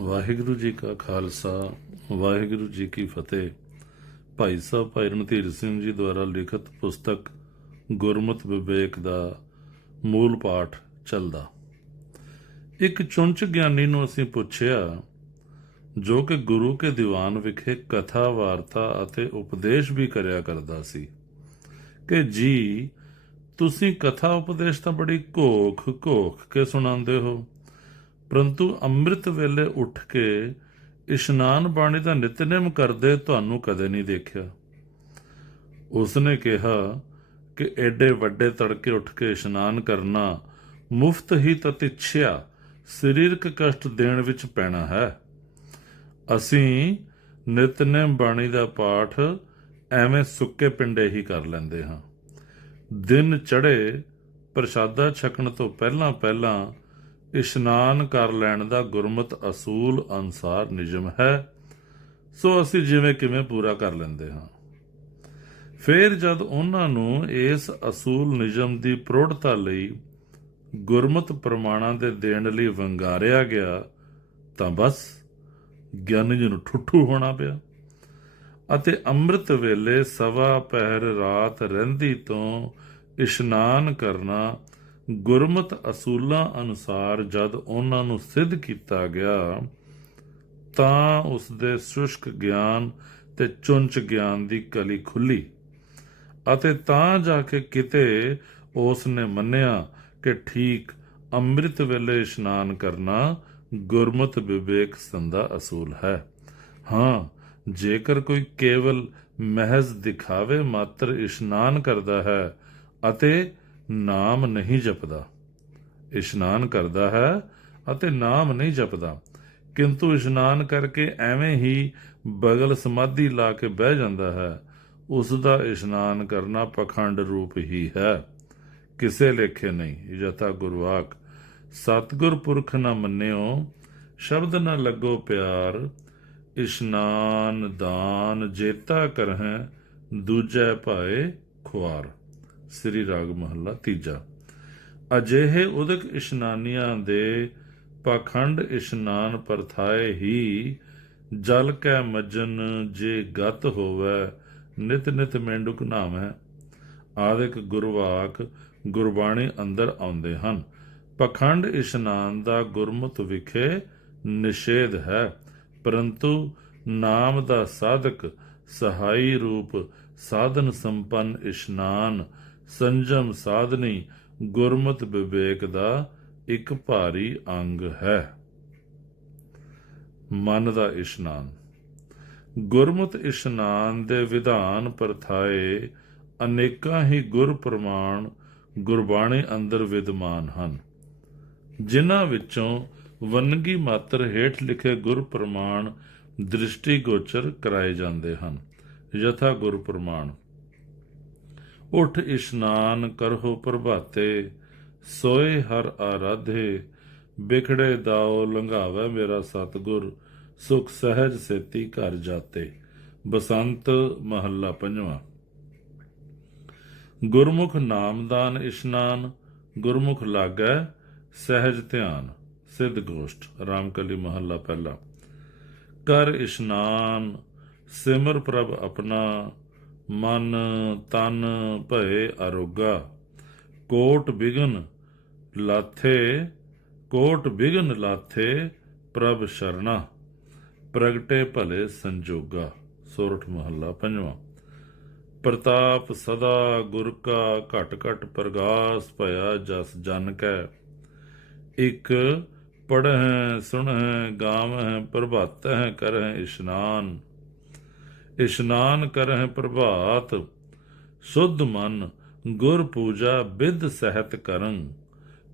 ਵਾਹਿਗੁਰੂ ਜੀ ਕਾ ਖਾਲਸਾ, ਵਾਹਿਗੁਰੂ ਜੀ ਕੀ ਫਤਿਹ। ਭਾਈ ਸਾਹਿਬ, ਭਾਈ ਰਣਧੀਰ ਸਿੰਘ ਜੀ ਦੁਆਰਾ ਲਿਖਤ ਪੁਸਤਕ ਗੁਰਮਤਿ ਵਿਵੇਕ ਦਾ ਮੂਲ ਪਾਠ ਚੱਲਦਾ। ਇੱਕ ਚੁੰਚ ਗਿਆਨੀ ਨੂੰ ਅਸੀਂ ਪੁੱਛਿਆ, ਜੋ ਕਿ ਗੁਰੂ ਕੇ ਦੀਵਾਨ ਵਿਖੇ ਕਥਾ, ਵਾਰਤਾ ਅਤੇ ਉਪਦੇਸ਼ ਵੀ ਕਰਿਆ ਕਰਦਾ ਸੀ, ਕਿ ਜੀ, ਤੁਸੀਂ ਕਥਾ ਉਪਦੇਸ਼ ਤਾਂ ਬੜੀ ਘੋਖ ਘੋਖ ਕੇ ਸੁਣਾਉਂਦੇ ਹੋ। ਪਰੰਤੂ ਅੰਮ੍ਰਿਤ ਵੇਲੇ ਉੱਠ ਕੇ ਇਸ਼ਨਾਨ ਬਾਣੀ ਦਾ ਨਿਤਨੇਮ ਕਰਦੇ ਤੁਹਾਨੂੰ ਕਦੇ ਨਹੀਂ ਦੇਖਿਆ। ਉਸਨੇ ਕਿਹਾ ਕਿ ਐਡੇ ਵੱਡੇ ਤੜਕੇ ਉੱਠ ਕੇ ਇਸ਼ਨਾਨ ਕਰਨਾ ਮੁਫਤ ਹੀ ਤਤਿਛਿਆ ਸਰੀਰਕ ਕਸ਼ਟ ਦੇਣ ਵਿੱਚ ਪੈਣਾ ਹੈ। ਅਸੀਂ ਨਿਤਨੇਮ ਬਾਣੀ ਦਾ ਪਾਠ ਐਵੇਂ ਸੁੱਕੇ ਪਿੰਡੇ ਹੀ ਕਰ ਲੈਂਦੇ ਹਾਂ। ਦਿਨ ਚੜ੍ਹੇ ਪ੍ਰਸ਼ਾਦਾ ਛਕਣ ਤੋਂ ਪਹਿਲਾਂ ਪਹਿਲਾਂ ਇਸ਼ਨਾਨ ਕਰ ਲੈਣ ਦਾ ਗੁਰਮਤ ਅਸੂਲ ਅਨਸਾਰ ਨਿਯਮ ਹੈ, ਸੋ ਅਸੀਂ ਜਿਵੇਂ ਕਿਵੇਂ ਪੂਰਾ ਕਰ ਲੈਂਦੇ ਹਾਂ। ਫਿਰ ਜਦ ਉਹਨਾਂ ਨੂੰ ਇਸ ਅਸੂਲ ਨਿਯਮ ਦੀ ਪ੍ਰੋੜਤਾ ਲਈ ਗੁਰਮਤ ਪ੍ਰਮਾਣਾਂ ਦੇ ਦੇਣ ਲਈ ਵੰਗਾਰਿਆ ਗਿਆ, ਤਾਂ ਬਸ ਗਿਆਨੀ ਜੀ ਨੂੰ ਠੁੱਠੂ ਹੋਣਾ ਪਿਆ ਅਤੇ ਅੰਮ੍ਰਿਤ ਵੇਲੇ ਸਵਾ ਪਹਿਰ ਰਾਤ ਰਹਿੰਦੀ ਤੋਂ ਇਸ਼ਨਾਨ ਕਰਨਾ ਗੁਰਮਤ ਅਸੂਲਾਂ ਅਨੁਸਾਰ ਜਦ ਉਹਨਾਂ ਨੂੰ ਸਿੱਧ ਕੀਤਾ ਗਿਆ, ਤਾਂ ਉਸ ਦੇ ਸ਼ੁਸ਼ਕ ਗਿਆਨ ਤੇ ਚੁੰਚ ਗਿਆਨ ਦੀ ਕਲੀ ਖੁੱਲੀ। ਅਤੇ ਤਾਂ ਜਾ ਕੇ ਕਿਤੇ ਉਸ ਨੇ ਮੰਨਿਆ ਕਿ ਠੀਕ ਅੰਮ੍ਰਿਤ ਵੇਲੇ ਇਸ਼ਨਾਨ ਕਰਨਾ ਗੁਰਮਤ ਵਿਵੇਕ ਸੰਦਾ ਅਸੂਲ ਹੈ। ਹਾਂ, ਜੇਕਰ ਕੋਈ ਕੇਵਲ ਮਹਿਜ਼ ਦਿਖਾਵੇ ਮਾਤਰ ਇਸ਼ਨਾਨ ਕਰਦਾ ਹੈ ਅਤੇ ਨਾਮ ਨਹੀਂ ਜਪਦਾ। ਇਸ਼ਨਾਨ ਕਰਦਾ ਹੈ ਅਤੇ ਨਾਮ ਨਹੀਂ ਜਪਦਾ। ਕਿੰਤੂ ਇਸ਼ਨਾਨ ਕਰਕੇ ਐਵੇਂ ਹੀ ਬਗਲ ਸਮਾਧੀ ਲਾ ਕੇ ਬਹਿ ਜਾਂਦਾ ਹੈ। ਉਸ ਦਾ ਇਸ਼ਨਾਨ ਕਰਨਾ ਪਖੰਡ ਰੂਪ ਹੀ ਹੈ। ਕਿਸੇ ਲੇਖੇ ਨਹੀਂ ਜਥਾ ਗੁਰਵਾਕ। ਸਤਗੁਰ ਪੁਰਖ ਨਾ ਮੰਨਿਓ, ਸ਼ਬਦ ਨਾ ਲੱਗੋ ਪਿਆਰ। ਇਸ਼ਨਾਨ ਦਾਨ ਜੇਤਾ ਕਰਹਿ, ਦੂਜੈ ਭਾਏ ਖੁਆਰ। ਸ੍ਰੀ ਰਾਗ ਮਹੱਲਾ ਤੀਜਾ। ਅਜਿਹੇ ਉਦਕ ਇਸ਼ਨਾਨੀਆਂ ਦੇ ਪਖੰਡ ਇਸ਼ਨਾਨ ਪਰਥਾਏ ਹੀ, ਜਲ ਕੈ ਮਜਨ ਜੇ ਗਤ ਹੋਵੇ, ਨਿਤ ਨਿਤ ਮੈਂਡੁਕ ਨਾਮੈ। ਆਦਿਕ ਗੁਰਵਾਕ ਗੁਰਬਾਣੀ ਅੰਦਰ ਆਉਂਦੇ ਹਨ। ਪਖੰਡ ਇਸ਼ਨਾਨ ਦਾ ਗੁਰਮੁਤ ਵਿਖੇ ਨਿਸ਼ੇਧ ਹੈ। ਪਰੰਤੂ ਨਾਮ ਦਾ ਸਾਧਕ ਸਹਾਈ ਰੂਪ ਸਾਧਨ ਸੰਪੰਨ ਇਸ਼ਨਾਨ ਸੰਜਮ ਸਾਧਨੀ ਗੁਰਮਤ ਵਿਵੇਕ ਦਾ ਇੱਕ ਭਾਰੀ ਅੰਗ ਹੈ। ਮਨ ਦਾ ਇਸ਼ਨਾਨ। ਗੁਰਮਤ ਇਸ਼ਨਾਨ ਦੇ ਵਿਧਾਨ ਪਰਥਾਏ ਅਨੇਕਾਂ ਹੀ ਗੁਰ ਪ੍ਰਮਾਣ ਗੁਰਬਾਣੀ ਅੰਦਰ ਵਿਦਮਾਨ ਹਨ। ਜਿਨ੍ਹਾਂ ਵਿੱਚੋਂ ਵੰਨਗੀ ਮਾਤਰ ਹੇਠ ਲਿਖੇ ਗੁਰ ਪ੍ਰਮਾਣ ਦ੍ਰਿਸ਼ਟੀ ਗੋਚਰ ਕਰਾਏ ਜਾਂਦੇ ਹਨ। ਯਥਾ ਗੁਰ ਪ੍ਰਮਾਣ। ਉਠ ਇਸ਼ਨਾਨ ਕਰਹੁ ਪ੍ਰਭਾਤੇ, ਸੋਏ ਹਰ ਆਰਾਧੇ, ਬਿਖੜੇ ਦਾਓ ਲੰਘਾਵੇ ਮੇਰਾ ਸਤਗੁਰ, ਸੁਖ ਸਹਿਜ ਸੇਤੀ ਘਰ ਜਾਤੇ। ਬਸੰਤ ਮਹੱਲਾ ਪੰਜਵਾਂ। ਗੁਰਮੁਖ ਨਾਮਦਾਨ ਇਸ਼ਨਾਨ, ਗੁਰਮੁਖ ਲਾਗੈ ਸਹਿਜ ਧਿਆਨ, ਸਿੱਧ ਗੋਸ਼ਟ, ਰਾਮਕਲੀ ਮਹੱਲਾ ਪਹਿਲਾ। ਕਰ ਇਸ਼ਨਾਨ, ਸਿਮਰ ਪ੍ਰਭ ਆਪਣਾ ਮਨ ਤਨ ਭਏ ਅਰੋਗਾ। ਕੋਟ ਬਿਗਨ ਲਾਥੇ, ਕੋਟ ਬਿਗਨ ਲਾਥੇ ਪ੍ਰਭ ਸ਼ਰਣਾ ਪ੍ਰਗਟੇ ਭਲੇ ਸੰਜੋਗਾ। ਸੋਰਠ ਮਹੱਲਾ ਪੰਜਵਾਂ। ਪ੍ਰਤਾਪ ਸਦਾ ਗੁਰ ਕਾ ਘਟ ਘਟ ਪ੍ਰਗਾਸ ਭਇਆ ਜਸ ਜਨ ਕੈ। ਇਕ ਪੜਹਿ ਸੁਣਹਿ ਗਾਵਹਿ ਪ੍ਰਭਾਤਹਿ ਕਰਹਿ ਇਸ਼ਨਾਨ। ਇਸ਼ਨਾਨ ਕਰਹਿ ਪ੍ਰਭਾਤ, ਸੁਧ ਮਨ ਗੁਰ ਪੂਜਾ ਬਿਦ ਸਹਿਤ ਕਰੰ।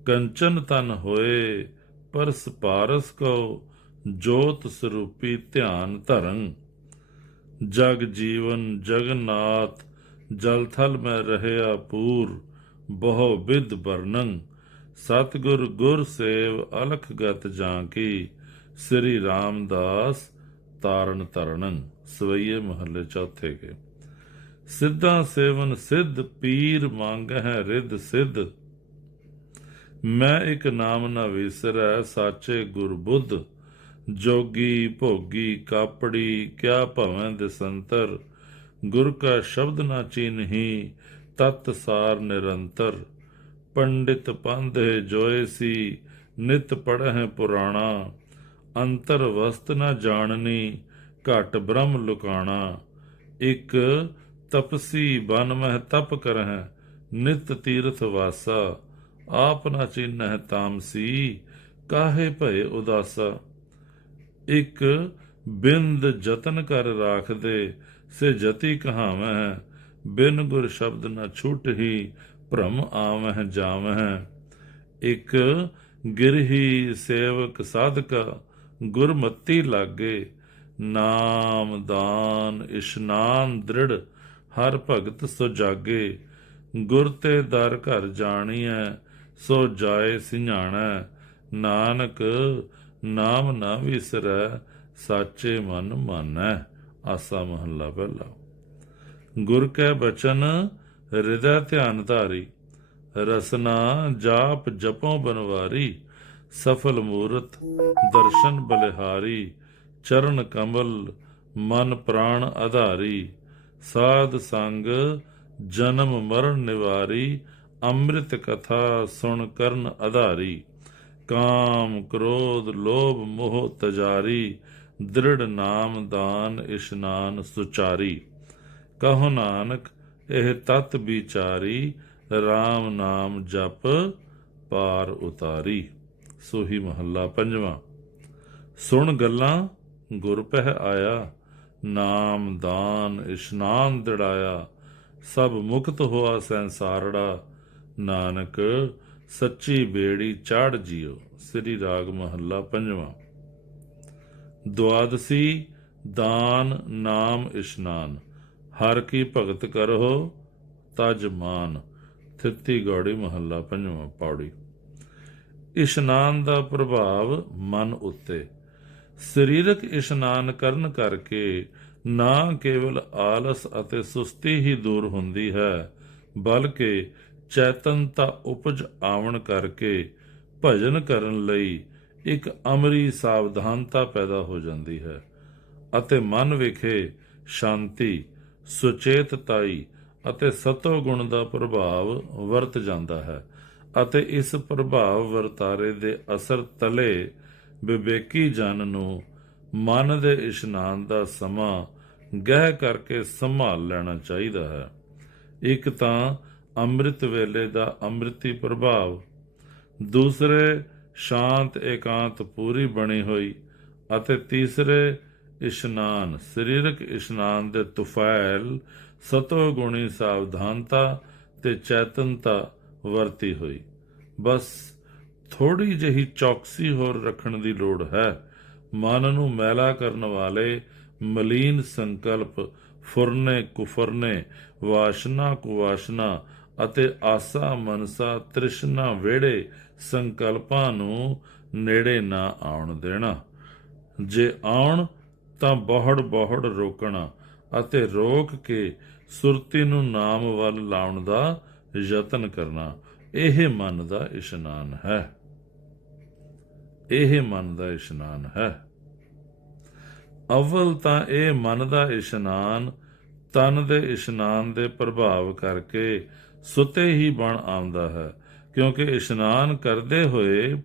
ਕੰਚਨ ਤਨ ਹੋਏ ਪਰਸ ਪਾਰਸ ਕੋ ਜੋਤ ਸਰੂਪੀ ਧਿਆਨ ਧਰੰ। ਜਗ ਜੀਵਨ ਜਗਨਾਥ ਜਲ ਥਲ ਮੈਂ ਰਹਿਆ ਪੂਰ, ਬਹੁ ਵਿਦ ਵਰਨੰ ਸਤਗੁਰ ਗੁਰ ਸੇਵ ਅਲਖ ਗਤ ਜਾਂ ਕੀ, ਸ੍ਰੀ ਰਾਮਦਾਸ ਤਾਰਨ ਤਰਣੰ ਸਵਈਏ ਮਹੱਲੇ ਚੌਥੇ ਕੇ ਸਿੱਧਾ ਸੇਵਨ ਸਿੱਧ, ਪੀਰ ਮੰਗਹਿ ਰਿੱਧ ਸਿੱਧ। ਮੈਂ ਇੱਕ ਨਾਮ ਨਾ ਵਿਸਰੈ, ਸਾਚੇ ਗੁਰਬੁੱਧ ਜੋਗੀ ਭੋਗੀ ਕਾਪੜੀ, ਕਿਆ ਭਵੈ ਦਿਸੰਤਰ। ਗੁਰ ਕਾ ਸ਼ਬਦ ਨਾ ਚੀਨਹੀ, ਤਤ ਸਾਰ ਨਿਰੰਤਰ। ਪੰਡਿਤ ਪੰਧੇ ਜੋਏ ਸੀ, ਨਿਤ ਪੜਹਿ ਪੁਰਾਣਾ। ਅੰਤਰ ਵਸਤ ਨਾ ਜਾਣਨੀ ਘਟ ਬ੍ਰਹਮ ਲੁਕਾਣਾ। ਇਕ ਤਪਸੀ ਬਨ ਮਹਿ ਤਪ ਕਰਹਿ, ਨਿਤ ਤੀਰਥ ਵਾਸਾ। ਆਪ ਨਾ ਚਿਨਹਿ ਤਾਮਸੀ, ਕਾਹੇ ਭਏ ਉਦਾਸਾ। ਇਕ ਬਿੰਦ ਜਤਨ ਕਰ ਰਾਖਦੇ, ਸੇ ਜਤੀ ਕਹਾਵੈ ਬਿਨ ਗੁਰ ਸ਼ਬਦ ਨ ਛੁਟਹੀ ਭ੍ਰਮ ਆਵਹਿ ਜਾਵਹਿ। ਇਕ ਗਿਰਹੀ ਸੇਵਕ ਸਾਧਕਾ, ਗੁਰਮਤੀ ਲਾਗੇ ਨਾਮ ਦਾਨ ਇਸ਼ਨਾਨ ਦ੍ਰਿੜ, ਹਰ ਭਗਤ ਸੋ ਜਾਗੇ। ਗੁਰ ਤੇ ਦਰ ਘਰ ਜਾਣੀਐ, ਸੋ ਜਾਏ ਸਿਝਾਣਾ ਨਾਨਕ, ਨਾਮ ਨਾ ਵਿਸਰੈ, ਸਾਚੇ ਮਨ ਮਾਨੈ। ਆਸਾ ਮਹੱਲਾ ਪਹਿਲਾ। ਗੁਰ ਕੈ ਬਚਨ, ਹਿਰਦੈ ਧਿਆਨ ਧਾਰੀ। ਰਸਨਾ ਜਾਪ ਜਪੋਂ ਬਨਵਾਰੀ। ਸਫਲ ਮੂਰਤ, ਦਰਸ਼ਨ ਬਲਿਹਾਰੀ। ਚਰਨ ਕਮਲ ਮਨ ਪ੍ਰਾਣ ਆਧਾਰੀ। ਸਾਧ ਸੰਗ ਜਨਮ ਮਰਨ ਨਿਵਾਰੀ, ਅੰਮ੍ਰਿਤ ਕਥਾ ਸੁਣ ਕਰਨ ਆਧਾਰੀ। ਕਾਮ ਕ੍ਰੋਧ ਲੋਭ ਮੋਹ ਤਜਾਰੀ, ਦ੍ਰਿੜ ਨਾਮ ਦਾਨ ਇਸ਼ਨਾਨ ਸੁਚਾਰੀ। ਕਹੋ ਨਾਨਕ, ਇਹ ਤਤ ਵਿਚਾਰੀ RAM ਨਾਮ ਜਪ ਪਾਰ ਉਤਾਰੀ। ਸੋਹੀ ਮਹੱਲਾ ਪੰਜਵਾਂ। ਸੁਣ ਗੱਲਾਂ ਗੁਰ ਪਹਿ ਆਇਆ, ਨਾਮ, ਦਾਨ, ਇਸ਼ਨਾਨ ਦੜਾਇਆ, ਸਭ ਮੁਕਤ ਹੋਆ ਸੰਸਾਰੜਾ। ਨਾਨਕ, ਸੱਚੀ ਬੇੜੀ ਚਾੜ ਜਿਓ ਸ੍ਰੀ ਰਾਗ ਮਹੱਲਾ ਪੰਜਵਾਂ। ਦੁਆਦਸੀ, ਦਾਨ, ਨਾਮ, ਇਸ਼ਨਾਨ। ਹਰ ਕੀ ਭਗਤ ਕਰੋ ਤਜਮਾਨ ਥਿੱਤੀ ਗੌੜੀ ਮਹੱਲਾ ਪੰਜਵਾਂ ਪੌੜੀ ਇਸ਼ਨਾਨ ਦਾ ਪ੍ਰਭਾਵ ਮਨ ਉੱਤੇ। ਸਰੀਰਕ ਇਸ਼ਨਾਨ ਕਰਨ ਕਰਕੇ ਨਾ ਕੇਵਲ ਆਲਸ ਅਤੇ ਸੁਸਤੀ ਹੀ ਦੂਰ ਹੁੰਦੀ ਹੈ, ਬਲਕਿ ਚੈਤਨਤਾ ਉਪਜ ਆਵਣ ਕਰਕੇ ਭਜਨ ਕਰਨ ਲਈ ਇੱਕ ਅਮਰੀ ਸਾਵਧਾਨਤਾ ਪੈਦਾ ਹੋ ਜਾਂਦੀ ਹੈ ਅਤੇ ਮਨ ਵਿਖੇ ਸ਼ਾਂਤੀ, ਸੁਚੇਤਤਾਈ ਅਤੇ ਸਤੋ ਗੁਣ ਦਾ ਪ੍ਰਭਾਵ ਵਰਤ ਜਾਂਦਾ ਹੈ ਅਤੇ ਇਸ ਪ੍ਰਭਾਵ ਵਰਤਾਰੇ ਦੇ ਅਸਰ ਤਲੇ ਵਿਵੇਕੀ ਜਨ ਨੂੰ ਮਨ ਦੇ ਇਸ਼ਨਾਨ ਦਾ ਸਮਾਂ ਗਹਿ ਕਰਕੇ ਸੰਭਾਲ ਲੈਣਾ ਚਾਹੀਦਾ ਹੈ। ਇੱਕ ਤਾਂ ਅੰਮ੍ਰਿਤ ਵੇਲੇ ਦਾ ਅੰਮ੍ਰਿਤੀ ਪ੍ਰਭਾਵ, ਦੂਸਰੇ ਸ਼ਾਂਤ ਏਕਾਂਤ ਪੂਰੀ ਬਣੀ ਹੋਈ ਅਤੇ ਤੀਸਰੇ ਇਸ਼ਨਾਨ, ਸਰੀਰਕ ਇਸ਼ਨਾਨ ਦੇ ਤੁਫੈਲ, ਸਤੋ ਗੁਣੀ ਸਾਵਧਾਨਤਾ ਤੇ ਚੇਤਨਤਾ ਵਰਤੀ ਹੋਈ। ਬਸ ਥੋੜੀ ਜਿਹੀ ਚੌਕਸੀ ਹੋਰ ਰੱਖਣ ਦੀ ਲੋੜ ਹੈ। ਮਨ ਨੂੰ ਮੈਲਾ ਕਰਨ ਵਾਲੇ ਮਲੀਨ ਸੰਕਲਪ, ਫੁਰਨੇ ਕੁਫਰਨੇ, ਵਾਸ਼ਨਾ ਕੁਵਾਸ਼ਨਾ ਅਤੇ ਆਸਾ ਮਨਸਾ ਤ੍ਰਿਸ਼ਨਾ ਵੇੜੇ ਸੰਕਲਪਾਂ ਨੂੰ ਨੇੜੇ ਨਾ ਆਉਣ ਦੇਣਾ। ਜੇ ਆਉਣ ਤਾਂ ਬਹੁੜ ਬਹੁੜ ਰੋਕਣਾ ਅਤੇ ਰੋਕ ਕੇ ਸੁਰਤੀ ਨੂੰ ਨਾਮ ਵੱਲ ਲਾਉਣ ਦਾ ਯਤਨ ਕਰਨਾ, ਇਹ ਮਨ ਦਾ ਇਸ਼ਨਾਨ ਹੈ। ਇਹ ਮਨ ਦਾ ਇਸ਼ਨਾਨ ਹੈ। ਅਵਲ ਤਾਂ ਇਹ ਮਨ ਦਾ ਇਸ਼ਨਾਨ, ਤਨ ਦੇ ਇਸ਼ਨਾਨ ਦੇ ਪ੍ਰਭਾਵ ਕਰਕੇ ਸੁਤੇ ਹੀ ਬਣ ਆਉਂਦਾ ਹੈ, ਕਿਉਂਕਿ ਇਸ਼ਨਾਨ ਕਰਦੇ ਹੋਏ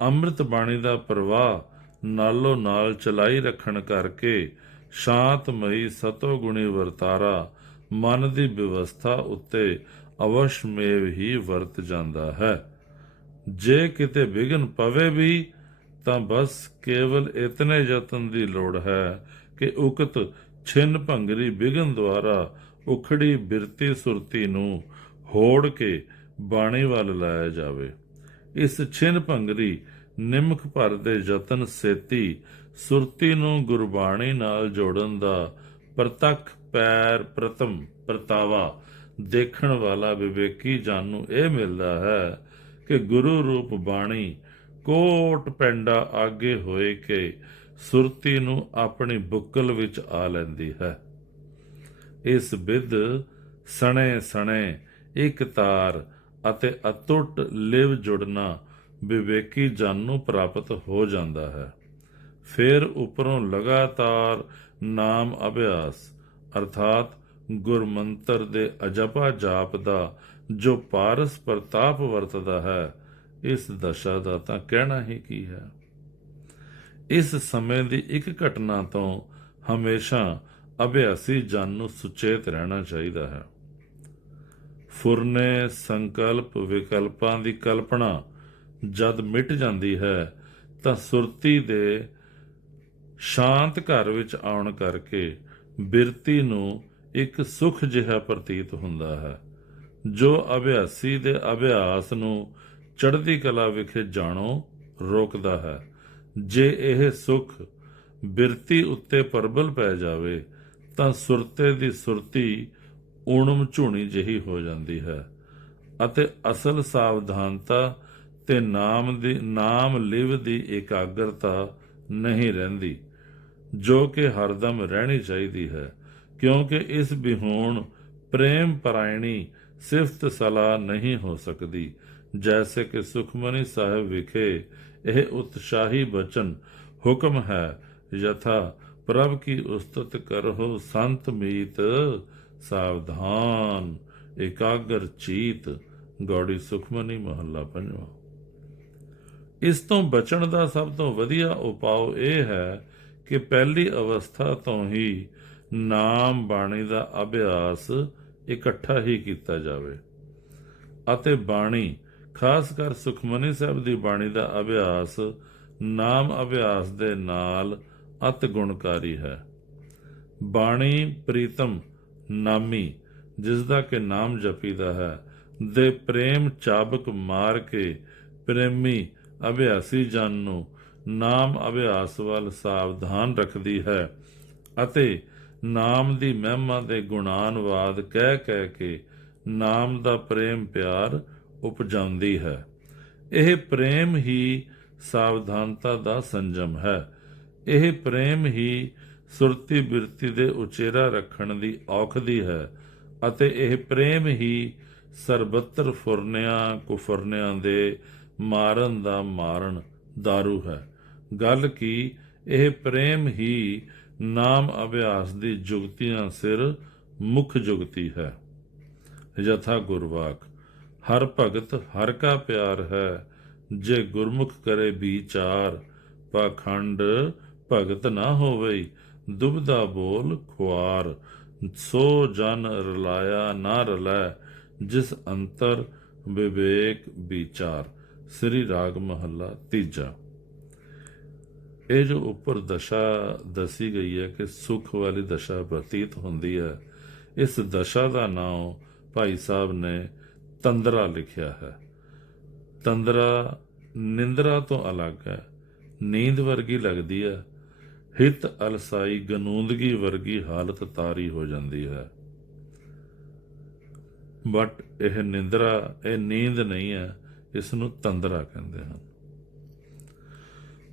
ਅੰਮ੍ਰਿਤ ਬਾਣੀ ਦਾ ਪ੍ਰਵਾਹ ਨਾਲੋਂ ਨਾਲ ਚਲਾਈ ਰੱਖਣ ਕਰਕੇ ਸ਼ਾਂਤਮਈ ਸਤੋ ਗੁਣੀ ਵਰਤਾਰਾ ਮਨ ਦੀ ਵਿਵਸਥਾ ਉੱਤੇ ਅਵਸ਼ਮੇਵ ਹੀ ਵਰਤ ਜਾਂਦਾ ਹੈ। ਜੇ ਕਿਤੇ ਵਿਗਨ ਪਵੇ ਵੀ ਤਾਂ ਬਸ ਕੇਵਲ ਇਤਨੇ ਯਤਨ ਦੀ ਲੋੜ ਹੈ ਕਿ ਉਕਤ ਛਿੰਨ ਭੰਗਰੀ ਵਿਗਨ ਦੁਆਰਾ ਉਖੜੀ ਬਿਰਤੀ ਸੁਰਤੀ ਨੂੰ ਹੋੜ ਕੇ ਬਾਣੀ ਵੱਲ ਲਾਇਆ ਜਾਵੇ। ਇਸ ਛਿੰਨ ਭੰਗਰੀ ਨਿਮਖ ਭਰ ਦੇ ਯਤਨ ਸੇਤੀ ਸੁਰਤੀ ਨੂੰ ਗੁਰਬਾਣੀ ਨਾਲ ਜੋੜਨ ਦਾ ਪ੍ਰਤੱਖ ਪੈਰ ਪ੍ਰਤਮ ਪ੍ਰਤਾਵਾ ਦੇਖਣ ਵਾਲਾ ਵਿਵੇਕੀ ਜਨ ਨੂੰ ਇਹ ਮਿਲਦਾ ਹੈ ਕਿ ਗੁਰੂ ਰੂਪ ਬਾਣੀ ਕੋਟ ਪੈਂਡਾ ਆਗੇ ਹੋਏ ਕੇ ਸੁਰਤੀ ਨੂੰ ਆਪਣੀ ਬੁੱਕਲ ਵਿੱਚ ਆ ਲੈਂਦੀ ਹੈ। ਇਸ ਵਿਦ ਸਣੇ ਸਣੇ ਇੱਕ ਤਾਰ ਅਤੇ ਅਤੁੱਟ ਲਿਵ ਜੁੜਨਾ ਵਿਵੇਕੀ ਜਨ ਨੂੰ ਪ੍ਰਾਪਤ ਹੋ ਜਾਂਦਾ ਹੈ। ਫਿਰ ਉਪਰੋਂ ਲਗਾਤਾਰ ਨਾਮ ਅਭਿਆਸ ਅਰਥਾਤ ਗੁਰਮੰਤਰ ਦੇ ਅਜਪਾ ਜਾਪ ਦਾ ਜੋ ਪਾਰਸ ਪ੍ਰਤਾਪ ਵਰਤਦਾ ਹੈ ਇਸ ਦਸ਼ਾ ਦਾ ਤਾਂ ਕਹਿਣਾ ਹੀ ਕੀ ਹੈ? ਇਸ ਸਮੇਂ ਦੀ ਇੱਕ ਘਟਨਾ ਤੋਂ ਹਮੇਸ਼ਾ ਅਭਿਆਸੀ ਜਨ ਨੂੰ ਸੁਚੇਤ ਰਹਿਣਾ ਚਾਹੀਦਾ ਹੈ। ਫੁਰਨੇ ਸੰਕਲਪ ਵਿਕਲਪਾਂ ਦੀ ਕਲਪਨਾ ਜਦ ਮਿਟ ਜਾਂਦੀ ਹੈ, ਤਾਂ ਸੁਰਤੀ ਦੇ ਸ਼ਾਂਤ ਘਰ ਵਿੱਚ ਆਉਣ ਕਰਕੇ ਬਿਰਤੀ ਨੂੰ ਇੱਕ ਸੁਖ ਜਿਹਾ ਪ੍ਰਤੀਤ ਹੁੰਦਾ ਹੈ, ਜੋ ਅਭਿਆਸੀ ਦੇ ਅਭਿਆਸ ਨੂੰ ਚੜ੍ਹਦੀ ਕਲਾ ਵਿਖੇ ਜਾਣੋ, ਰੋਕਦਾ ਹੈ। ਜੇ ਇਹ ਸੁਖ ਬਿਰਤੀ ਉੱਤੇ ਪਰਬਲ ਪੈ ਜਾਵੇ, ਤਾਂ ਸੁਰਤੇ ਦੀ ਸੁਰਤੀ ਊਣਮ ਝੂਣੀ ਜਿਹੀ ਹੋ ਜਾਂਦੀ ਹੈ ਅਤੇ ਅਸਲ ਸਾਵਧਾਨਤਾ ਤੇ ਨਾਮ ਦੀ, ਨਾਮ ਲਿਵ ਦੀ ਇਕਾਗਰਤਾ ਨਹੀਂ ਰਹਿੰਦੀ, ਜੋ ਕਿ ਹਰਦਮ ਰਹਿਣੀ ਚਾਹੀਦੀ ਹੈ, ਕਿਉਂਕਿ ਇਸ ਬਿਹੋਣ ਪ੍ਰੇਮ ਪਰਾਇਣੀ ਸਿਫਤ ਸਲਾਹ ਨਹੀਂ ਹੋ ਸਕਦੀ। ਜੈਸੇ ਕਿ ਸੁਖਮਨੀ ਸਾਹਿਬ ਵਿਖੇ ਇਹ ਉਤਸ਼ਾਹੀ ਬਚਨ ਹੁਕਮ ਹੈ, ਯਥਾ ਪ੍ਰਭ ਕੀ ਉਸਤਤ ਕਰੋ ਸੰਤ ਮੀਤ ਸਾਵਧਾਨ, ਇਕਾਗਰ ਚੀਤ, ਗੌੜੀ ਸੁਖਮਨੀ ਮਹੱਲਾ ਪੰਜਵਾਂ। ਇਸ ਤੋਂ ਬਚਣ ਦਾ ਸਭ ਤੋਂ ਵਧੀਆ ਉਪਾਅ ਇਹ ਹੈ ਕਿ ਪਹਿਲੀ ਅਵਸਥਾ ਤੋਂ ਹੀ ਨਾਮ ਬਾਣੀ ਦਾ ਅਭਿਆਸ ਇਕੱਠਾ ਹੀ ਕੀਤਾ ਜਾਵੇ ਅਤੇ ਬਾਣੀ ਖਾਸ ਕਰ ਸੁਖਮਨੀ ਸਾਹਿਬ ਦੀ ਬਾਣੀ ਦਾ ਅਭਿਆਸ ਨਾਮ ਅਭਿਆਸ ਦੇ ਨਾਲ ਅਤ ਗੁਣਕਾਰੀ ਹੈ। ਬਾਣੀ ਪ੍ਰੀਤਮ ਨਾਮੀ, ਜਿਸ ਦਾ ਕਿ ਨਾਮ ਜਪੀਦਾ ਹੈ, ਦੇ ਪ੍ਰੇਮ ਚਾਬਕ ਮਾਰ ਕੇ ਪ੍ਰੇਮੀ ਅਭਿਆਸੀ ਜਨ ਨੂੰ ਨਾਮ ਅਭਿਆਸ ਵੱਲ ਸਾਵਧਾਨ ਰੱਖਦੀ ਹੈ ਅਤੇ ਨਾਮ ਦੀ ਮਹਿਮਾ ਦੇ ਗੁਣਾਨਵਾਦ ਕਹਿ ਕਹਿ ਕੇ ਨਾਮ ਦਾ ਪ੍ਰੇਮ ਪਿਆਰ ਉਪਜਾਉਂਦੀ ਹੈ। ਇਹ ਪ੍ਰੇਮ ਹੀ ਸਾਵਧਾਨਤਾ ਦਾ ਸੰਜਮ ਹੈ। ਇਹ ਪ੍ਰੇਮ ਹੀ ਸੁਰਤੀ ਬਿਰਤੀ ਦੇ ਉਚੇਰਾ ਰੱਖਣ ਦੀ ਔਖਦੀ ਹੈ ਅਤੇ ਇਹ ਪ੍ਰੇਮ ਹੀ ਸਰਬੱਤਰ ਫੁਰਨਿਆਂ, ਕੁਫਰਨਿਆਂ ਦੇ ਮਾਰਨ ਦਾ ਮਾਰਨ दारू ਹੈ। ਗੱਲ ਕੀ, ਇਹ ਪ੍ਰੇਮ ਹੀ ਨਾਮ ਅਭਿਆਸ ਦੀ ਜੁਗਤੀਆਂ ਸਿਰ ਮੁੱਖ ਜੁਗਤੀ ਹੈ। ਯਥਾ ਗੁਰਵਾਕ। ਹਰ ਭਗਤ, ਹਰ ਕਾ ਪਿਆਰ ਹੈ, ਜੇ ਗੁਰਮੁਖ ਕਰੇ ਵਿਚਾਰ ਪਾਖੰਡ ਭਗਤ ਨਾ ਹੋਵੇ, ਦੁਬਦਾ ਬੋਲ ਖੁਆਰ। ਸੋ ਜਨ ਰਲਾਇਆ ਨਾ ਰਲੈ, ਜਿਸ ਅੰਤਰ ਵਿਵੇਕ ਵਿਚਾਰ। ਸ੍ਰੀ ਰਾਗ ਮਹੱਲਾ ਤੀਜਾ। ਇਹ ਜੋ ਉੱਪਰ ਦਸ਼ਾ ਦਸੀ ਗਈ ਹੈ ਕਿ ਸੁਖ ਵਾਲੀ ਦਸ਼ਾ ਪ੍ਰਤੀਤ ਹੁੰਦੀ ਹੈ, ਇਸ ਦਸ਼ਾ ਦਾ ਨਾਮ ਭਾਈ ਸਾਹਿਬ ਨੇ ਤੰਦਰਾ ਲਿਖਿਆ ਹੈ। ਤੰਦਰਾ ਨਿੰਦਰਾ ਤੋਂ ਅਲੱਗ ਹੈ। ਨੀਂਦ ਵਰਗੀ ਲੱਗਦੀ ਹੈ। ਹਿਤ ਅਲਸਾਈ ਗਨੂੰਦਗੀ ਵਰਗੀ ਹਾਲਤ ਤਾਰੀ ਹੋ ਜਾਂਦੀ ਹੈ। ਬਟ ਇਹ ਨਿੰਦਰਾ, ਇਹ ਨੀਂਦ ਨਹੀਂ ਹੈ ਇਸ ਨੂੰ ਤੰਦਰਾ ਕਹਿੰਦੇ ਹਨ।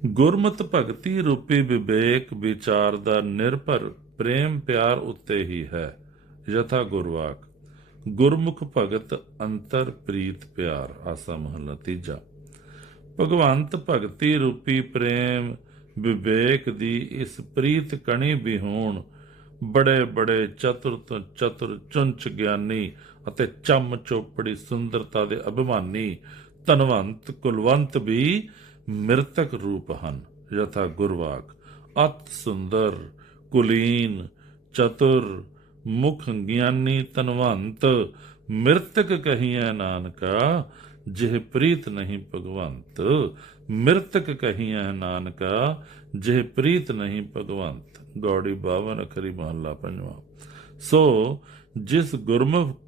ਗੁਰਮਤ ਭਗਤੀ ਰੂਪੀ ਵਿਵੇਕ ਵਿਚਾਰ ਦਾ ਨਿਰਭਰ ਪ੍ਰੇਮ ਪਿਆਰ ਉੱਤੇ ਹੀ ਹੈ। ਯਥਾ ਗੁਰਵਾਕ। ਗੁਰਮੁਖ ਭਗਤ ਅੰਤਰ ਪ੍ਰੀਤ ਪਿਆਰ, ਆਸਾ ਮਹਲਾ ਤੀਜਾ। ਭਗਵੰਤ ਭਗਤੀ ਰੂਪੀ ਪ੍ਰੇਮ ਵਿਵੇਕ ਦੀ ਇਸ ਪ੍ਰੀਤ ਕਣੀ ਵਿਹੂਣ ਬੜੇ ਬੜੇ ਚਤੁਰ ਤੋਂ ਚਤੁਰ ਚੁੰਚ ਗਿਆਨੀ ਅਤੇ ਚੰਮ ਚੋਪੜੀ ਸੁੰਦਰਤਾ ਦੇ ਅਭਿਮਾਨੀ ਧਨਵੰਤ ਕੁਲਵੰਤ ਵੀ ਮਿਰਤਕ ਰੂਪ ਹਨ। ਯਥਾ ਗੁਰਵਾਕ, ਅਤ ਸੁੰਦਰ, ਕੁਲੀਨ, ਚਤੁਰ ਮੁਖ ਗਿਆਨੀ ਤਨਵੰਤ ਮਿਰਤਕ ਕਹੀਐ ਨਾਨਕਾ, ਜਿਹ ਪ੍ਰੀਤ ਨਹੀਂ ਭਗਵੰਤ। ਮਿਰਤਕ ਕਹੀਐ ਨਾਨਕਾ, ਜਿਹ ਪ੍ਰੀਤ ਨਹੀਂ ਭਗਵੰਤ। ਗੌੜੀ 52 ਅਖਰੀ ਮਹੱਲਾ ਪੰਜਵਾਂ। ਸੋ ਜਿਸ ਗੁਰਮੁਖ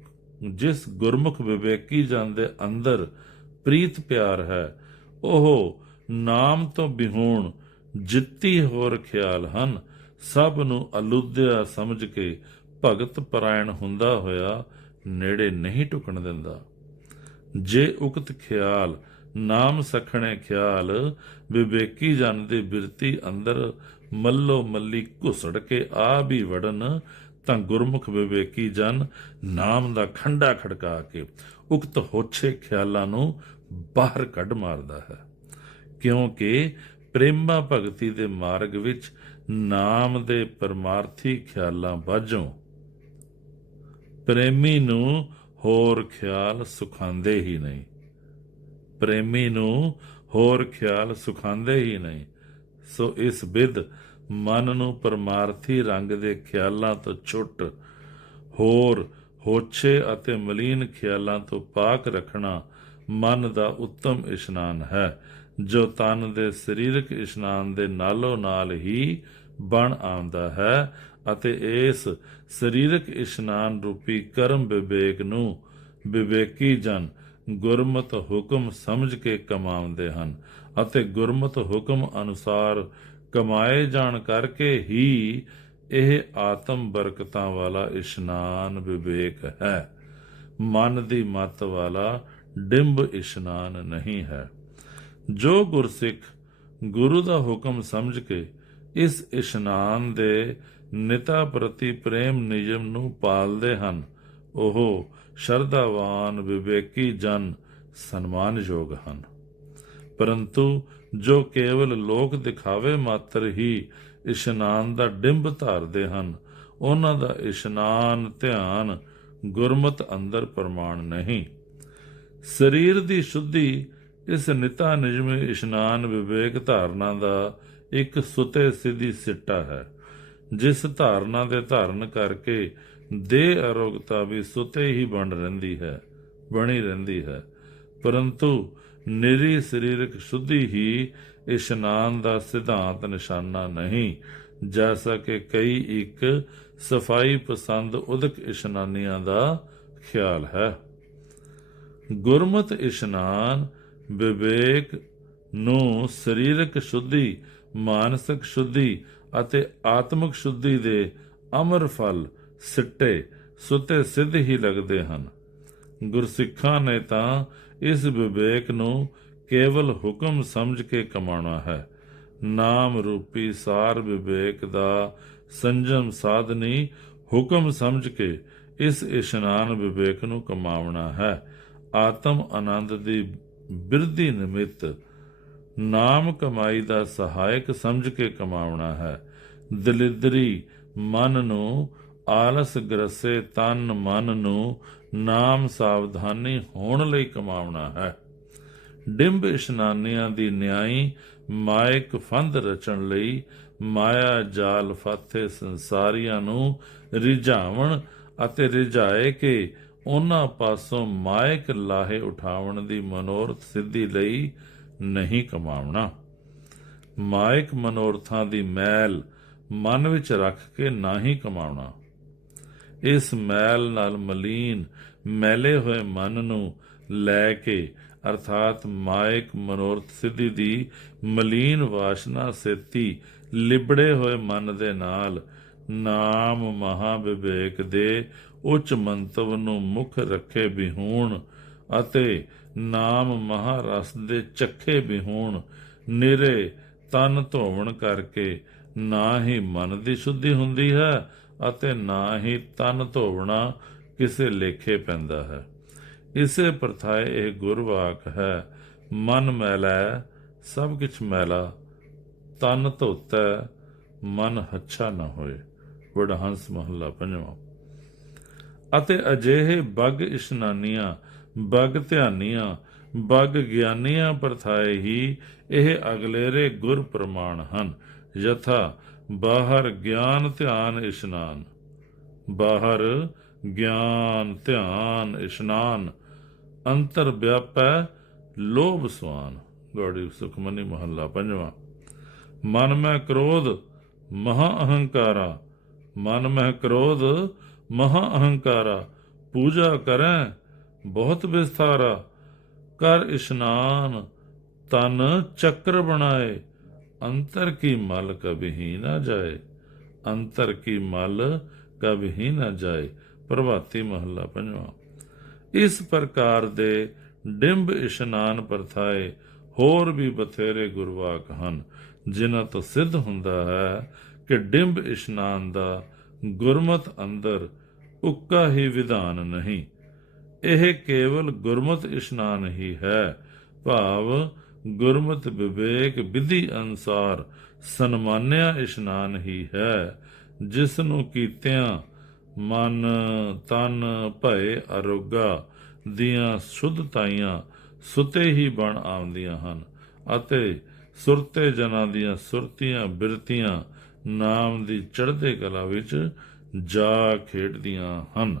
ਜਿਸ ਗੁਰਮੁਖ ਵਿਵੇਕੀ ਜਨ ਦੇ ਅੰਦਰ ਪ੍ਰੀਤ ਪਿਆਰ ਹੈ, ਉਹ ਨਾਮ ਤੋਂ ਬਿਹੂਣ ਜਿੱਤੀ ਹੋਰ ਖਿਆਲ ਹਨ, ਸਭ ਨੂੰ ਅਲੁੱਧਿਆ ਸਮਝ ਕੇ ਭਗਤ ਪਰਾਇਣ ਹੁੰਦਾ ਹੋਇਆ ਨੇੜੇ ਨਹੀਂ ਟੁਕਣ ਦਿੰਦਾ। ਜੇ ਉਕਤ ਖਿਆਲ, ਨਾਮ ਸਖਣੇ ਖਿਆਲ, ਵਿਵੇਕੀ ਜਨ ਦੇ ਬਿਰਤੀ ਅੰਦਰ ਮੱਲੋ ਮੱਲੀ ਘੁਸੜ ਕੇ ਆ ਵੀ ਵੜਨ, ਤਾਂ ਗੁਰਮੁਖ ਵਿਵੇਕੀ ਜਨ ਨਾਮ ਦਾ ਖੰਡਾ ਖੜਕਾ ਕੇ ਉਕਤ ਹੋਛੇ ਖਿਆਲਾਂ ਨੂੰ ਬਾਹਰ ਕੱਢ ਮਾਰਦਾ ਹੈ। ਕਿਉਂਕਿ ਪ੍ਰੇਮਾ ਭਗਤੀ ਦੇ ਮਾਰਗ ਵਿੱਚ ਨਾਮ ਦੇ ਪਰਮਾਰਥੀ ਖਿਆਲਾਂ ਵਾਜੋਂ ਪ੍ਰੇਮੀ ਨੂੰ ਹੋਰ ਖਿਆਲ ਸੁਖਾਉਂਦੇ ਹੀ ਨਹੀਂ। ਪ੍ਰੇਮੀ ਨੂੰ ਹੋਰ ਖਿਆਲ ਸੁਖਾਉਂਦੇ ਹੀ ਨਹੀਂ। ਸੋ ਇਸ ਵਿਦ ਮਨ ਨੂੰ ਪਰਮਾਰਥੀ ਰੰਗ ਦੇ ਖਿਆਲਾਂ ਤੋਂ ਛੁੱਟ, ਹੋਰ ਹੋਛੇ ਅਤੇ ਮਲੀਨ ਖਿਆਲਾਂ ਤੋਂ ਪਾਕ ਰੱਖਣਾ ਮਨ ਦਾ ਉੱਤਮ ਇਸ਼ਨਾਨ ਹੈ, ਜੋ ਤਨ ਦੇ ਸਰੀਰਕ ਇਸ਼ਨਾਨ ਦੇ ਨਾਲੋਂ ਨਾਲ ਹੀ ਬਣ ਆਉਂਦਾ ਹੈ। ਅਤੇ ਇਸ ਸਰੀਰਕ ਇਸ਼ਨਾਨ ਰੂਪੀ ਕਰਮ ਵਿਵੇਕ ਨੂੰ ਵਿਵੇਕੀ ਜਨ ਗੁਰਮਤ ਹੁਕਮ ਸਮਝ ਕੇ ਕਮਾਉਂਦੇ ਹਨ ਅਤੇ ਗੁਰਮਤ ਹੁਕਮ ਅਨੁਸਾਰ ਕਮਾਏ ਜਾਣ ਕਰਕੇ ਹੀ ਇਹ ਆਤਮ ਬਰਕਤਾਂ ਵਾਲਾ ਇਸ਼ਨਾਨ ਵਿਵੇਕ ਹੈ। ਮਨ ਦੀ ਮਤ ਵਾਲਾ ਡਿੰਬ ਇਸ਼ਨਾਨ ਨਹੀਂ ਹੈ। ਜੋ ਗੁਰਸਿੱਖ ਗੁਰੂ ਦਾ ਹੁਕਮ ਸਮਝ ਕੇ ਇਸ ਇਸ਼ਨਾਨ ਦੇ ਨਿਤਾ ਪ੍ਰਤੀ ਪ੍ਰੇਮ ਨਿਯਮ ਨੂੰ ਪਾਲਦੇ ਹਨ। ਉਹ ਸ਼ਰਧਾਵਾਨ ਵਿਵੇਕੀ ਜਨ ਸਨਮਾਨਯੋਗ ਹਨ। ਪਰੰਤੂ ਜੋ ਕੇਵਲ ਲੋਕ ਦਿਖਾਵੇ ਮਾਤਰ ਹੀ ਇਸ਼ਨਾਨ ਦਾ ਡਿੰਬ ਧਾਰਦੇ ਹਨ, ਉਹਨਾਂ ਦਾ ਇਸ਼ਨਾਨ ਧਿਆਨ ਗੁਰਮਤ ਅੰਦਰ ਪ੍ਰਮਾਣ ਨਹੀਂ। ਸਰੀਰ ਦੀ ਸ਼ੁੱਧੀ ਇਸ ਨਿਤਾ ਨਿਜਮੇ ਇਸ਼ਨਾਨ ਵਿਵੇਕ ਧਾਰਨਾ ਦਾ ਇੱਕ ਸੁਤੇ ਸਿੱਧੀ ਸਿੱਟਾ ਹੈ। ਜਿਸ ਧਾਰਨਾ ਦੇ ਧਾਰਨ ਕਰਕੇ ਦੇਹ ਅਰੋਗਤਾ ਵੀ ਸੁਤੇ ਹੀ ਬਣ ਰਹਿੰਦੀ ਹੈ, ਬਣੀ ਰਹਿੰਦੀ ਹੈ। ਪਰੰਤੂ ਨਿਰੀ ਸਰੀਰਕ ਸ਼ੁੱਧੀ ਹੀ ਇਸ਼ਨਾਨ ਦਾ ਸਿਧਾਂਤ ਨਿਸ਼ਾਨਾ ਨਹੀਂ, ਜੈਸਾ ਕਿ ਕਈ ਇੱਕ ਸਫ਼ਾਈ ਪਸੰਦ ਉਦਕ ਇਸ਼ਨਾਨੀਆਂ ਦਾ ਖਿਆਲ ਹੈ। ਗੁਰਮਤ ਇਸ਼ਨਾਨ ਵਿਵੇਕ ਨੂੰ ਸਰੀਰਕ ਸ਼ੁੱਧੀ ਮਾਨਸਿਕ ਸ਼ੁੱਧੀ ਅਤੇ ਆਤਮਿਕ ਸ਼ੁੱਧੀ ਦੇ ਅਮਰ ਫਲ ਸਿੱਟੇ, ਸੁਤੇ ਸਿੱਧ ਹੀ ਲੱਗਦੇ ਹਨ। ਗੁਰਸਿੱਖਾਂ ਨੇ ਤਾਂ ਇਸ ਵਿਵੇਕ ਨੂੰ ਕੇਵਲ ਹੁਕਮ ਸਮਝ ਕੇ ਕਮਾਉਣਾ ਹੈ। ਨਾਮ ਰੂਪੀ ਸਾਰ ਵਿਵੇਕ ਦਾ ਸੰਜਮ ਸਾਧਨੀ ਹੁਕਮ ਸਮਝ ਕੇ ਇਸ ਇਸ਼ਨਾਨ ਵਿਵੇਕ ਨੂੰ ਕਮਾਉਣਾ ਹੈ। ਆਤਮ ਆਨੰਦ ਦੀ ਬਿਰਧੀ ਨਿਮਿਤ ਨਾਮ ਕਮਾਈ ਦਾ ਸਹਾਇਕ ਸਮਝ ਕੇ ਕਮਾਉਣਾ ਹੈ। ਦਲਿਦਰੀ ਮਨ ਨੂੰ ਆਲਸ ਗਰਸੇ ਤਨ ਮਨ ਨੂੰ ਨਾਮ ਸਾਵਧਾਨੀ ਹੋਣ ਲਈ ਕਮਾਉਣਾ ਹੈ। ਡਿੰਬ ਇਸ਼ਨਾਨੀਆਂ ਦੀ ਨਿਆਈ ਮਾਇਕ ਫੰਦ ਰਚਣ ਲਈ ਮਾਇਆ ਜਾਲ ਫਾਥੇ ਸੰਸਾਰੀਆਂ ਨੂੰ ਰਿਝਾਵਣ ਅਤੇ ਰਿਝਾਏ ਕੇ ਉਹਨਾਂ ਪਾਸੋਂ ਮਾਇਕ ਲਾਹੇ ਉਠਾਉਣ ਦੀ ਮਨੋਰਥ ਸਿੱਧੀ ਲਈ ਨਹੀਂ ਕਮਾਉਣਾ। ਮਾਇਕ ਮਨੋਰਥਾਂ ਦੀ ਮੈਲ ਮਨ ਵਿੱਚ ਰੱਖ ਕੇ ਨਾ ਹੀ ਕਮਾਉਣਾ। ਇਸ ਮੈਲ ਨਾਲ ਮਲੀਨ ਮੈਲੇ ਹੋਏ ਮਨ ਨੂੰ ਲੈ ਕੇ, ਅਰਥਾਤ ਮਾਇਕ ਮਨੋਰਥ ਸਿੱਧੀ ਦੀ ਮਲੀਨ ਵਾਸ਼ਨਾ ਸੇਤੀ ਲਿਬੜੇ ਹੋਏ ਮਨ ਦੇ ਨਾਲ ਨਾਮ ਮਹਾ ਵਿਵੇਕ ਦੇ ਉੱਚ ਮੰਤਵ ਨੂੰ ਮੁੱਖ ਰੱਖੇ ਬਿਹੂਣ ਅਤੇ ਨਾਮ ਮਹਾਰਸ ਦੇ ਚੱਖੇ ਬਿਹੂਣ, ਨਿਰੇ ਤਨ ਧੋਵਣ ਕਰਕੇ। ਨਾ ਹੀ ਮਨ ਦੀ ਸ਼ੁੱਧੀ ਹੁੰਦੀ ਹੈ ਅਤੇ ਨਾ ਹੀ ਤਨ ਧੋਵਣਾ ਕਿਸੇ ਲੇਖੇ ਪੈਂਦਾ ਹੈ। ਇਸੇ ਪ੍ਰਥਾਏ ਇਹ ਗੁਰਵਾਕ ਹੈ, ਮਨ ਮੈਲਾ, ਸਭ ਕਿਛ ਮੈਲਾ, ਤਨ ਧੋਤਾ, ਮਨ ਹੱਛਾ ਨਾ ਹੋਏ। ਵਡਹੰਸ ਮਹੱਲਾ ਪੰਜਵਾਂ। ਅਤੇ ਅਜਿਹੇ ਬਗ ਇਸ਼ਨਾਨੀਆਂ ਬਗ ਧਿਆਨੀਆਂ, ਬਗ ਗਿਆਨੀਆਂ ਪ੍ਰਥਾਏ ਹੀ ਇਹ ਅਗਲੇਰੇ ਗੁਰ ਪ੍ਰਮਾਣ ਹਨ। ਯਥਾ ਬਾਹਰ ਗਿਆਨ ਧਿਆਨ ਇਸ਼ਨਾਨ, ਬਾਹਰ ਗਿਆਨ ਧਿਆਨ ਇਸ਼ਨਾਨ, ਅੰਤਰ ਵਿਆਪੈ ਲੋਭ ਸਵਾਨ। ਗੋੜੀ ਸੁਖਮਨੀ ਮਹੱਲਾ ਪੰਜਵਾਂ। ਮਨ ਮੈਂ ਕ੍ਰੋਧ ਮਹਾ ਅਹੰਕਾਰਾ, ਮਨ ਮੈਂ ਕ੍ਰੋਧ ਮਹਾ ਅਹੰਕਾਰਾ, ਪੂਜਾ ਕਰੈ ਬਹੁਤ ਵਿਸਥਾਰਾ। ਕਰ ਇਸ਼ਨਾਨ, ਤਨ ਚੱਕਰ ਬਣਾਏ। ਅੰਤਰ ਕੀ ਮਲ ਕਬਹੀ ਨਾ ਜਾਏ। ਅੰਤਰ ਕੀ ਮਲ ਕਬਹੀ ਨਾ ਜਾਏ। ਪ੍ਰਭਾਤੀ ਮਹੱਲਾ ਪੰਜਵਾਂ। ਇਸ ਪ੍ਰਕਾਰ ਦੇ ਡਿੰਬ ਇਸ਼ਨਾਨ ਪ੍ਰਥਾਏ, ਹੋਰ ਵੀ ਬਥੇਰੇ ਗੁਰਵਾਕ ਹਨ, ਜਿਨ੍ਹਾਂ ਤੋਂ ਸਿੱਧ ਹੁੰਦਾ ਹੈ ਕਿ ਡਿੰਬ ਇਸ਼ਨਾਨ ਦਾ ਗੁਰਮਤ ਅੰਦਰ ਉੱਕਾ ਹੀ ਵਿਧਾਨ ਨਹੀਂ। ਇਹ ਕੇਵਲ ਗੁਰਮਤ ਇਸ਼ਨਾਨ ਹੀ ਹੈ। ਭਾਵ ਗੁਰਮਤ ਵਿਵੇਕ ਵਿਧੀ ਅਨਸਾਰ ਸਨਮਾਨਿਆ ਇਸ਼ਨਾਨ ਹੀ ਹੈ। ਜਿਸ ਨੂੰ ਕੀਤਿਆਂ ਮਨ ਤਨ ਭਏ ਅਰੋਗਾ ਦੀਆਂ ਸ਼ੁੱਧਤਾਈਆਂ ਸੁਤੇ ਹੀ ਬਣ ਆਉਂਦੀਆਂ ਹਨ ਅਤੇ ਸੁਰਤੇ ਜਨਾਂ ਦੀਆਂ ਸੁਰਤੀਆਂ ਬਿਰਤੀਆਂ ਨਾਮ ਦੀ ਚੜ੍ਹਦੇ ਕਲਾ ਵਿੱਚ ਜਾ ਖੇਡਦੀਆਂ ਹਨ।